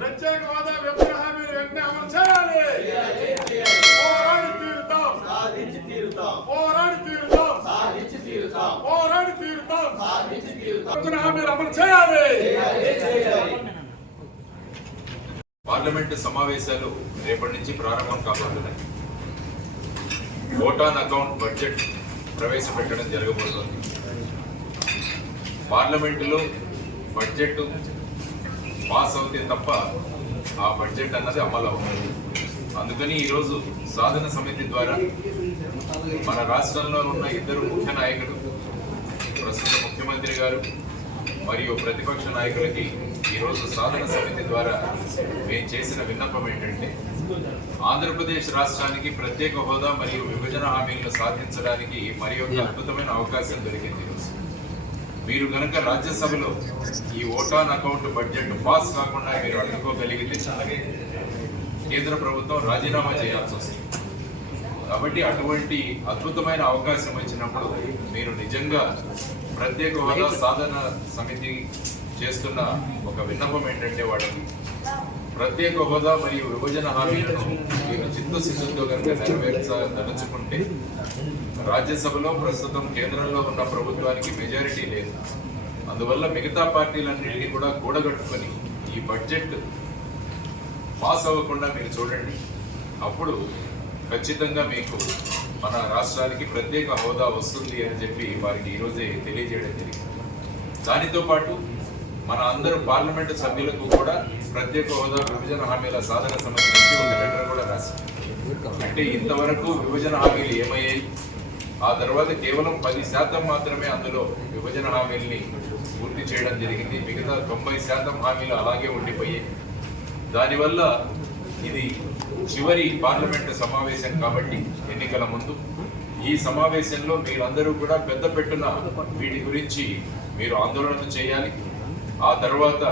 ప్రత్యేక హోదా విభజన హామీలు వెంటనే అమలు చేయాలి. పోరాడి తీరుతాం, సాధించి తీరుతాం. పోరాడి తీరుతాం, సాధించి తీరుతాం. పోరాడి తీరుతాం, సాధించి తీరుతాం. విభజన హామీలు అమలు చేయాలి. పార్లమెంటు సమావేశాలు రేపటి నుంచి ప్రారంభం కాబోతున్నాయి. ఓట్ ఆన్ అకౌంట్ బడ్జెట్ ప్రవేశపెట్టడం జరగబోతోంది. పార్లమెంటులో బడ్జెట్ పాస్ అవుతే తప్ప ఆ బడ్జెట్ అన్నది అమలు అవుతుంది. అందుకని ఈరోజు సాధన సమితి ద్వారా మన రాష్ట్రంలో ఉన్న ఇద్దరు ముఖ్య నాయకులు, ప్రస్తుత ముఖ్యమంత్రి గారు మరియు ప్రతిపక్ష నాయకులకి ఈరోజు సాధన సమితి ద్వారా మేము చేసిన విన్నపం ఏంటంటే, ఆంధ్రప్రదేశ్ రాష్ట్రానికి ప్రత్యేక హోదా మరియు విభజన హామీలను సాధించడానికి మరి ఒక అద్భుతమైన అవకాశం దొరికింది. మీరు కనుక రాజ్యసభలో ఈ vote on account budget pass కాకుండా మీరు అడ్డుకోగలిగితే కేంద్ర ప్రభుత్వం రాజీనామా చేయాల్సి వస్తుంది. కాబట్టి అటువంటి అద్భుతమైన అవకాశం వచ్చినప్పుడు మీరు నిజంగా ప్రత్యేక హోదా సాధన సమితి చేస్తున్న ఒక విన్నపం ఏంటంటే, వాళ్ళకి ప్రత్యేక హోదా మరియు విభజన హామీలను మీరు చిత్తశుద్ధితో కనుక నెరవేర్చదలుచుకుంటే రాజ్యసభలో ప్రస్తుతం కేంద్రంలో ఉన్న ప్రభుత్వానికి మెజారిటీ లేదు. అందువల్ల మిగతా పార్టీలన్నింటినీ కూడా కూడగట్టుకొని ఈ బడ్జెట్ పాస్ అవ్వకుండా మీరు చూడండి. అప్పుడు ఖచ్చితంగా మీకు మన రాష్ట్రానికి ప్రత్యేక హోదా వస్తుంది అని చెప్పి వారికి ఈరోజే తెలియజేయడం జరిగింది. దానితో పాటు మన అందరూ పార్లమెంటు సభ్యులకు కూడా ప్రత్యేక హోదా విభజన హామీల సాధన సమితి నుంచి ఒక లెటర్ కూడా రాశారు. అంటే ఇంతవరకు విభజన హామీలు ఏమయ్యాయి, ఆ తర్వాత కేవలం 10% మాత్రమే అందులో విభజన హామీల్ని పూర్తి చేయడం జరిగింది. మిగతా 90% హామీలు అలాగే ఉండిపోయాయి. దానివల్ల ఇది చివరి పార్లమెంటు సమావేశం కాబట్టి ఎన్నికల ముందు ఈ సమావేశంలో మీరందరూ కూడా పెద్ద పెట్టున వీటి గురించి మీరు ఆందోళన చేయాలి. ఆ తర్వాత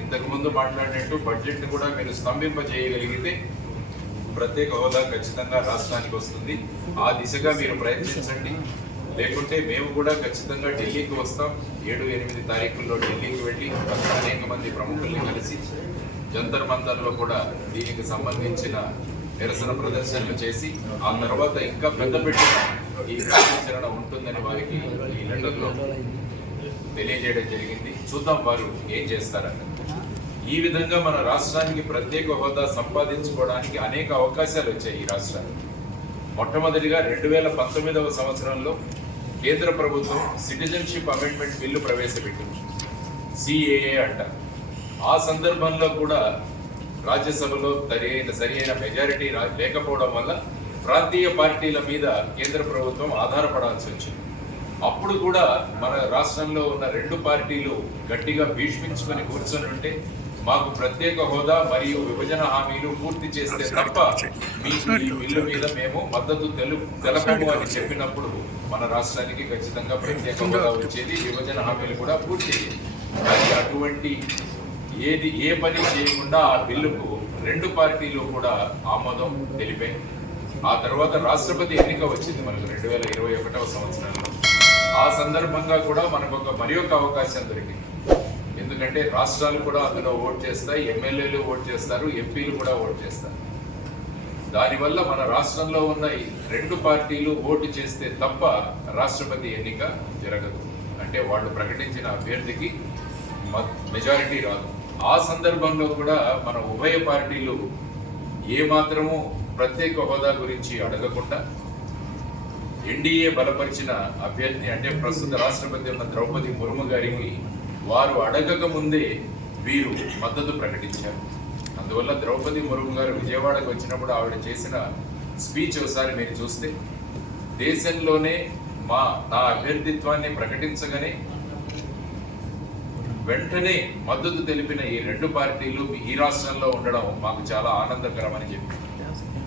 ఇంతకు ముందు మాట్లాడినట్టు బడ్జెట్ కూడా మీరు స్తంభింపజేయగలిగితే ప్రత్యేక హోదా ఖచ్చితంగా రాష్ట్రానికి వస్తుంది. ఆ దిశగా మీరు ప్రయత్నించండి. లేకుంటే మేము కూడా ఖచ్చితంగా ఢిల్లీకి వస్తాం. 7-8 తారీఖుల్లో ఢిల్లీకి వెళ్ళి అనేక మంది ప్రముఖుల్ని కలిసి జంతర్ మంతర్లో కూడా దీనికి సంబంధించిన నిరసన ప్రదర్శనలు చేసి ఆ తర్వాత ఇంకా పెద్ద పెట్టిన ఈ కార్యాచరణ ఉంటుందని వారికి ఈ లెటర్లో తెలియజేయడం జరిగింది. చూద్దాం వారు ఏం చేస్తారని. ఈ విధంగా మన రాష్ట్రానికి ప్రత్యేక హోదా సంపాదించుకోవడానికి అనేక అవకాశాలు వచ్చాయి ఈ రాష్ట్రానికి. మొట్టమొదటిగా 2019వ సంవత్సరంలో కేంద్ర ప్రభుత్వం సిటిజన్షిప్ అమెండ్మెంట్ బిల్లు ప్రవేశపెట్టింది, సిఏఏ అంట. ఆ సందర్భంలో కూడా రాజ్యసభలో సరి అయిన మెజారిటీ లేకపోవడం వల్ల ప్రాంతీయ పార్టీల మీద కేంద్ర ప్రభుత్వం ఆధారపడాల్సి వచ్చింది. అప్పుడు కూడా మన రాష్ట్రంలో ఉన్న 2 పార్టీలు గట్టిగా భీష్మించుకొని కూర్చొని ఉంటే, మాకు ప్రత్యేక హోదా మరియు విభజన హామీలు పూర్తి చేస్తే తప్ప మీకు ఈ బిల్లు మీద మేము మద్దతు తెలపము అని చెప్పినప్పుడు మన రాష్ట్రానికి ఖచ్చితంగా ప్రత్యేక హోదా వచ్చేది, విభజన హామీలు కూడా పూర్తి. కానీ అటువంటి ఏ పని చేయకుండా ఆ బిల్లుకు 2 పార్టీలు కూడా ఆమోదం తెలిపాయి. ఆ తర్వాత రాష్ట్రపతి ఎన్నిక వచ్చింది మనకు 2021వ సంవత్సరంలో. ఆ సందర్భంగా కూడా మనకు మరి ఒక అవకాశం దొరికింది. ఎందుకంటే రాష్ట్రాలు కూడా అందులో ఓట్ చేస్తాయి, ఎమ్మెల్యేలు ఓట్ చేస్తారు, ఎంపీలు కూడా ఓట్ చేస్తారు. దానివల్ల మన రాష్ట్రంలో ఉన్న ఈ 2 పార్టీలు ఓటు చేస్తే తప్ప రాష్ట్రపతి ఎన్నిక జరగదు. అంటే వాళ్ళు ప్రకటించిన అభ్యర్థికి మెజారిటీ రాదు. ఆ సందర్భంలో కూడా మన ఉభయ పార్టీలు ఏమాత్రము ప్రత్యేక హోదా గురించి అడగకుండా ఎన్డీఏ బలపరిచిన అభ్యర్థి అంటే ప్రస్తుత రాష్ట్రపతి ఉన్న ద్రౌపది ముర్ము గారికి వారు అడగక ముందే వీరు మద్దతు ప్రకటించారు. అందువల్ల ద్రౌపది ముర్ము గారు విజయవాడకు వచ్చినప్పుడు ఆవిడ చేసిన స్పీచ్ ఒకసారి మీరు చూస్తే, దేశంలోనే నా అభ్యర్థిత్వాన్ని ప్రకటించగానే వెంటనే మద్దతు తెలిపిన ఈ 2 పార్టీలు ఈ రాష్ట్రంలో ఉండడం మాకు చాలా ఆనందకరమని చెప్పి,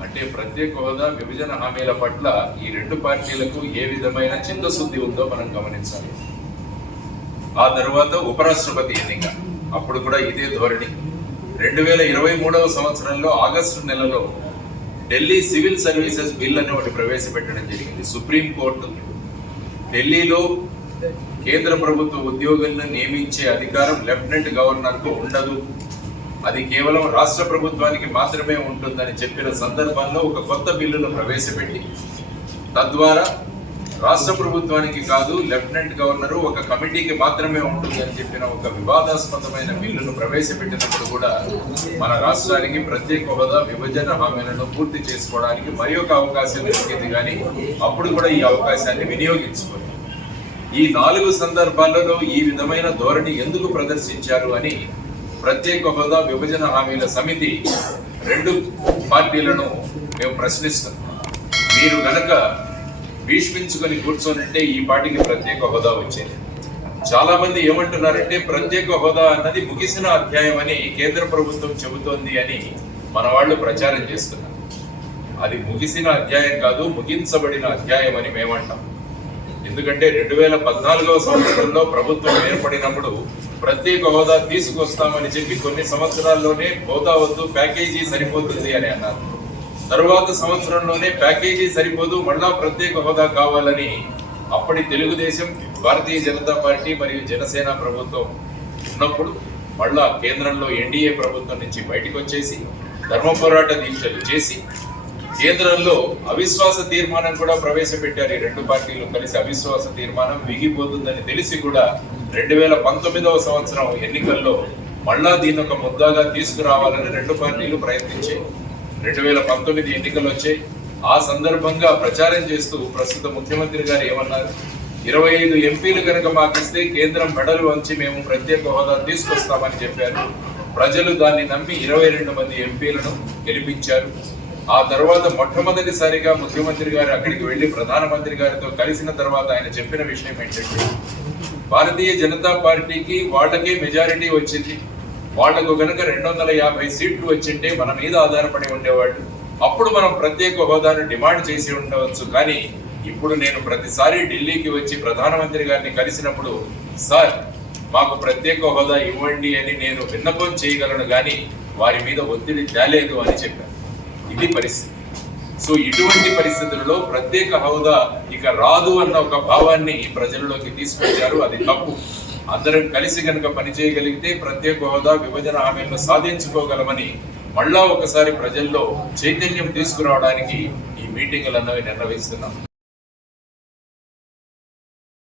అంటే ప్రత్యేక హోదా విభజన హామీల పట్ల ఈ 2 పార్టీలకు ఏ విధమైన చిత్తశుద్ధి ఉందో మనం గమనించాలి. ఆ తర్వాత ఉపరాష్ట్రపతి ఎన్నిక అప్పుడు కూడా ఇదే ధోరణి. 2023వ సంవత్సరంలో ఆగస్టు నెలలో ఢిల్లీ సివిల్ సర్వీసెస్ బిల్ అని ఒకటి ప్రవేశపెట్టడం జరిగింది. సుప్రీంకోర్టు ఢిల్లీలో కేంద్ర ప్రభుత్వ ఉద్యోగులను నియమించే అధికారం లెఫ్టినెంట్ గవర్నర్కు ఉండదు, అది కేవలం రాష్ట్ర ప్రభుత్వానికి మాత్రమే ఉంటుందని చెప్పిన సందర్భంలో ఒక కొత్త బిల్లును ప్రవేశపెట్టి తద్వారా రాష్ట్ర ప్రభుత్వానికి కాదు లెఫ్టినెంట్ గవర్నర్ ఒక కమిటీకి మాత్రమే ఉంటుంది అని చెప్పిన ఒక వివాదాస్పదమైన బిల్లును ప్రవేశపెట్టినప్పుడు కూడా మన రాష్ట్రానికి ప్రత్యేక హోదా విభజన హామీలను పూర్తి చేసుకోవడానికి మరి ఒక అవకాశం దొరికింది, కానీ అప్పుడు కూడా ఈ అవకాశాన్ని వినియోగించుకోండి. ఈ 4 సందర్భాలలో ఈ విధమైన ధోరణి ఎందుకు ప్రదర్శించారు అని ప్రత్యేక హోదా విభజన హామీల సమితి 2 పార్టీలను మేము ప్రశ్నిస్తున్నాం. మీరు గనక భీష్మించుకొని కూర్చోనంటే ఈ పార్టీకి ప్రత్యేక హోదా వచ్చేది. చాలా మంది ఏమంటున్నారంటే ప్రత్యేక హోదా అన్నది ముగిసిన అధ్యాయం అని కేంద్ర ప్రభుత్వం చెబుతోంది అని మన వాళ్ళు ప్రచారం చేస్తున్నారు. అది ముగిసిన అధ్యాయం కాదు, ముగించబడిన అధ్యాయం అని మేమంటాం. ఎందుకంటే 2014వ సంవత్సరంలో ప్రభుత్వం ఏర్పడినప్పుడు ప్రత్యేక హోదా తీసుకొస్తామని చెప్పి కొన్ని సంవత్సరాల్లోనే హోదా వద్దు, ప్యాకేజీ సరిపోతుంది అని అన్నారు. తరువాత సంవత్సరంలోనే ప్యాకేజీ సరిపోదు, మళ్ళా ప్రత్యేక హోదా కావాలని అప్పటి తెలుగుదేశం, భారతీయ జనతా పార్టీ మరియు జనసేన ప్రభుత్వం ఉన్నప్పుడు మళ్ళా కేంద్రంలో ఎన్డీఏ ప్రభుత్వం నుంచి బయటకు వచ్చేసి ధర్మ పోరాట దీక్షలు చేసి కేంద్రంలో అవిశ్వాస తీర్మానం కూడా ప్రవేశపెట్టారు. ఈ 2 పార్టీలు కలిసి అవిశ్వాస తీర్మానం విగిపోతుందని తెలిసి కూడా 2019వ సంవత్సరం ఎన్నికల్లో మళ్ళా దీన్ని ఒక ముద్దాగా తీసుకురావాలని 2 పార్టీలు ప్రయత్నించాయి. 2019 ఎన్నికలు వచ్చాయి. ఆ సందర్భంగా ప్రచారం చేస్తూ ప్రస్తుత ముఖ్యమంత్రి గారు ఏమన్నారు, 25 ఎంపీలు కనుక మాకిస్తే కేంద్రం మెడలు వంచి మేము ప్రత్యేక హోదా తీసుకొస్తామని చెప్పారు. ప్రజలు దాన్ని నమ్మి 22 మంది ఎంపీలను గెలిపించారు. ఆ తర్వాత మొట్టమొదటిసారిగా ముఖ్యమంత్రి గారు అక్కడికి వెళ్లి ప్రధానమంత్రి గారితో కలిసిన తర్వాత ఆయన చెప్పిన విషయం ఏంటంటే భారతీయ జనతా పార్టీకి వాళ్ళకే మెజారిటీ వచ్చింది, వాళ్లకు గనక 250 సీట్లు వచ్చింటే మన మీద ఆధారపడి ఉండేవాళ్ళు, అప్పుడు మనం ప్రత్యేక హోదాను డిమాండ్ చేసి ఉండవచ్చు. కానీ ఇప్పుడు నేను ప్రతిసారి ఢిల్లీకి వచ్చి ప్రధానమంత్రి గారిని కలిసినప్పుడు సార్ మాకు ప్రత్యేక హోదా ఇవ్వండి అని నేను విన్నపం చేయగలను, కానీ వారి మీద ఒత్తిడి తేలేదు అని చెప్పాను. ఇది పరిస్థితి. సో ఇటువంటి పరిస్థితుల్లో ప్రత్యేక హోదా ఇక రాదు అన్న ఒక భావాన్ని ప్రజల్లోకి తీసుకొచ్చారు. అది తప్పు. అందరం కలిసి కనుక పనిచేయగలిగితే ప్రత్యేక హోదా విభజన హామీలను సాధించుకోగలమని మళ్ళా ఒకసారి ప్రజల్లో చైతన్యం తీసుకురావడానికి ఈ మీటింగులు అన్నవి నిర్వహిస్తున్నాం.